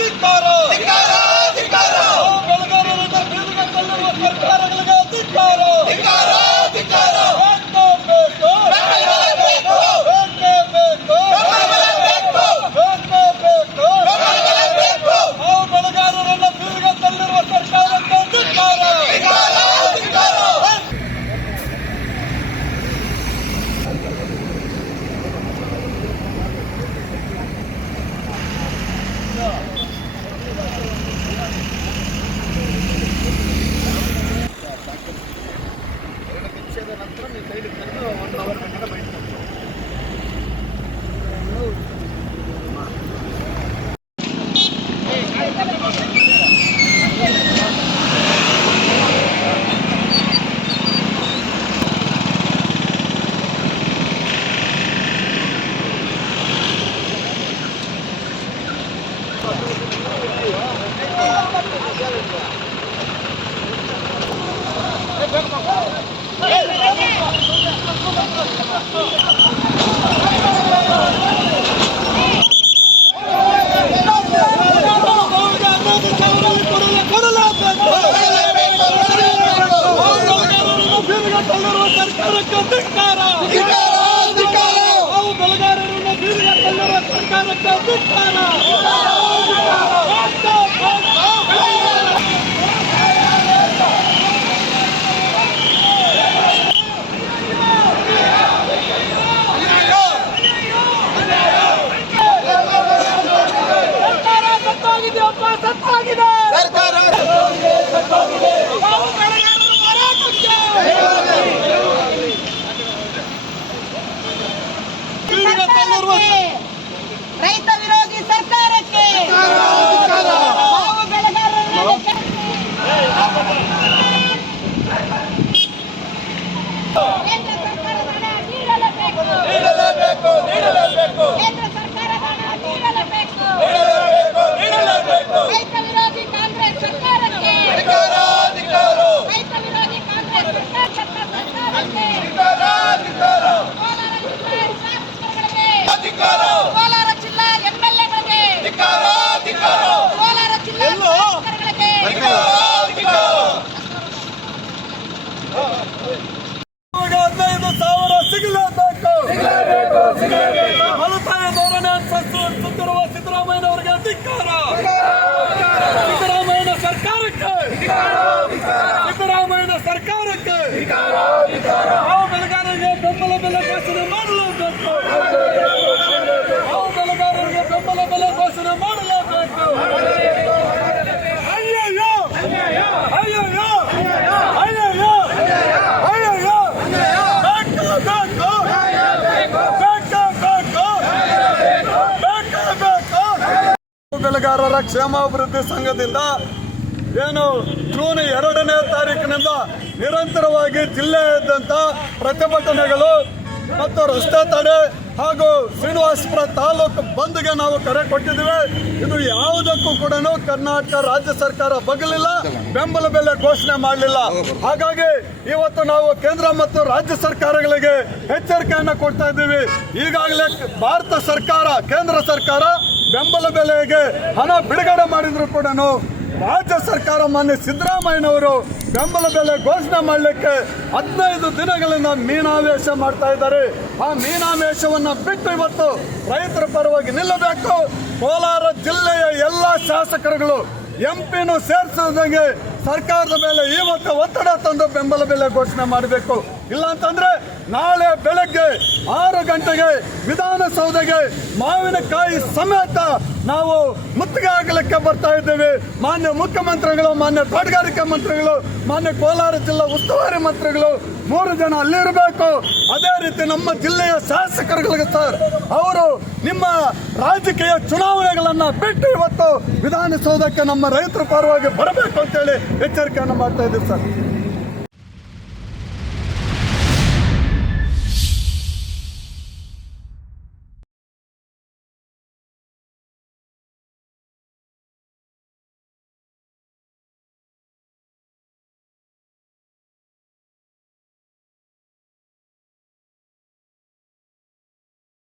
ಧಿಕ್ಕಾರ ಧಿಕ್ಕಾರ ಬೆಳೆಗಾರರನ್ನ ಬೀದಿಗೆ ತಳ್ಳಿರುವ ಸರ್ಕಾರಗಳಿಗೆ ಧಿಕ್ಕಾರ ಧಿಕ್ಕಾರ ನಂತರ ನೀವು ಸೈಡಿಗೆ ಕರೆದು 1 ಅವರ್ ಗಂಟೆ ಬೈಟ್ ರೈತ ವಿರೋಧಿ ಸರ್ಕಾರಕ್ಕೆ ನಾವು ಬೆಳೆಗಾರರನ್ನು ಕೇಂದ್ರ ಸರ್ಕಾರದ ಹಣ ನೀಡಲೇಬೇಕು ಕೇಂದ್ರ ಸರ್ಕಾರದ ಹಣ ನೀಡಲೇಬೇಕು ರೈತ ವಿರೋಧಿ ಕಾಂಗ್ರೆಸ್ ಸರ್ಕಾರಕ್ಕೆ ರೈತ ವಿರೋಧಿ ಕಾಂಗ್ರೆಸ್ ಸರ್ಕಾರಕ್ಕೆ ಕೋಲಾರ ಜಿಲ್ಲಾ ಎಂಎಲ್ಎಗಳಿಗೆ ಕೋಲಾರ ಜಿಲ್ಲಾ ಶಾಸಕರುಗಳಿಗೆ 15,000 ಸಿಗಲೇಬೇಕು. ಫಲತಾಯ ಧೋರಣೆ ಅನುಸರಿಸುತ್ತಿರುವ ಸಿದ್ದರಾಮಯ್ಯನವರಿಗೆ ಧಿಕ್ಕಾರ. ಸಿದ್ದರಾಮಯ್ಯನ ಸರ್ಕಾರಕ್ಕೆ ನಾವು ಬೆಳೆಗಾರರಿಗೆ ಬೆಂಬಲ ಬೆಲೆ ಘೋಷಣೆ ಮಾಡಲೇಬೇಕು. ಬೆಳೆಗಾರರ ಕ್ಷೇಮಾಭಿವೃದ್ಧಿ ಸಂಘದಿಂದ ಏನು ಜೂನ್ 2ನೇ ತಾರೀಕಿನಿಂದ ನಿರಂತರವಾಗಿ ಜಿಲ್ಲೆಯಾದ್ಯಂತ ಪ್ರತಿಭಟನೆಗಳು ಮತ್ತು ರಸ್ತೆ ತಡೆ ಹಾಗೂ ಶ್ರೀನಿವಾಸಪುರ ತಾಲೂಕು ಬಂದ್ಗೆ ನಾವು ಕರೆ ಕೊಟ್ಟಿದ್ದೀವಿ. ಇದು ಯಾವುದಕ್ಕೂ ಕೂಡ ಕರ್ನಾಟಕ ರಾಜ್ಯ ಸರ್ಕಾರ ಬಗ್ಗಲಿಲ್ಲ, ಬೆಂಬಲ ಬೆಲೆ ಘೋಷಣೆ ಮಾಡಲಿಲ್ಲ. ಹಾಗಾಗಿ ಇವತ್ತು ನಾವು ಕೇಂದ್ರ ಮತ್ತು ರಾಜ್ಯ ಸರ್ಕಾರಗಳಿಗೆ ಎಚ್ಚರಿಕೆಯನ್ನು ಕೊಡ್ತಾ ಇದ್ದೀವಿ. ಈಗಾಗಲೇ ಭಾರತ ಸರ್ಕಾರ, ಕೇಂದ್ರ ಸರ್ಕಾರ ಬೆಂಬಲ ಬೆಲೆಗೆ ಹಣ ಬಿಡುಗಡೆ ಮಾಡಿದ್ರು ಕೂಡ ರಾಜ್ಯ ಸರ್ಕಾರ ಮಾನ್ಯ ಸಿದ್ದರಾಮಯ್ಯನವರು ಬೆಂಬಲ ಬೆಲೆ ಘೋಷಣೆ ಮಾಡಲಿಕ್ಕೆ 15 ದಿನಗಳಿಂದ ಮೀನಾವೇಶ ಮಾಡ್ತಾ ಇದ್ದಾರೆ. ಆ ಮೀನಾವೇಶವನ್ನು ಬಿಟ್ಟು ಇವತ್ತು ರೈತರ ಪರವಾಗಿ ನಿಲ್ಲಬೇಕು. ಕೋಲಾರ ಜಿಲ್ಲೆಯ ಎಲ್ಲ ಶಾಸಕರುಗಳು ಎಂಪಿನೂ ಸೇರಿಸೋದಂಗೆ ಸರ್ಕಾರದ ಮೇಲೆ ಇವತ್ತು ಒತ್ತಡ ತಂದು ಬೆಂಬಲ ಬೆಲೆ ಘೋಷಣೆ ಮಾಡಬೇಕು. ಇಲ್ಲ ಅಂತಂದ್ರೆ ನಾಳೆ ಬೆಳಗ್ಗೆ 6 ಗಂಟೆಗೆ ವಿಧಾನಸೌಧಗೆ ಮಾವಿನಕಾಯಿ ಸಮೇತ ನಾವು ಮುತ್ತಿಗೆ ಹಾಕಲಿಕ್ಕೆ ಬರ್ತಾ ಇದ್ದೇವೆ. ಮಾನ್ಯ ಮುಖ್ಯಮಂತ್ರಿಗಳು, ಮಾನ್ಯ ತೋಟಗಾರಿಕೆ ಮಂತ್ರಿಗಳು, ಮಾನ್ಯ ಕೋಲಾರ ಜಿಲ್ಲಾ ಉಸ್ತುವಾರಿ ಮಂತ್ರಿಗಳು 3 ಜನ ಅಲ್ಲಿರಬೇಕು. ಅದೇ ರೀತಿ ನಮ್ಮ ಜಿಲ್ಲೆಯ ಶಾಸಕರುಗಳಿಗೆ ಸರ್, ಅವರು ನಿಮ್ಮ ರಾಜಕೀಯ ಚುನಾವಣೆಗಳನ್ನ ಬಿಟ್ಟು ಇವತ್ತು ವಿಧಾನಸೌಧಕ್ಕೆ ನಮ್ಮ ರೈತರ ಪರವಾಗಿ ಬರಬೇಕು ಅಂತೇಳಿ ಎಚ್ಚರಿಕೆಯನ್ನು ಮಾಡ್ತಾ ಇದ್ದೀವಿ ಸರ್.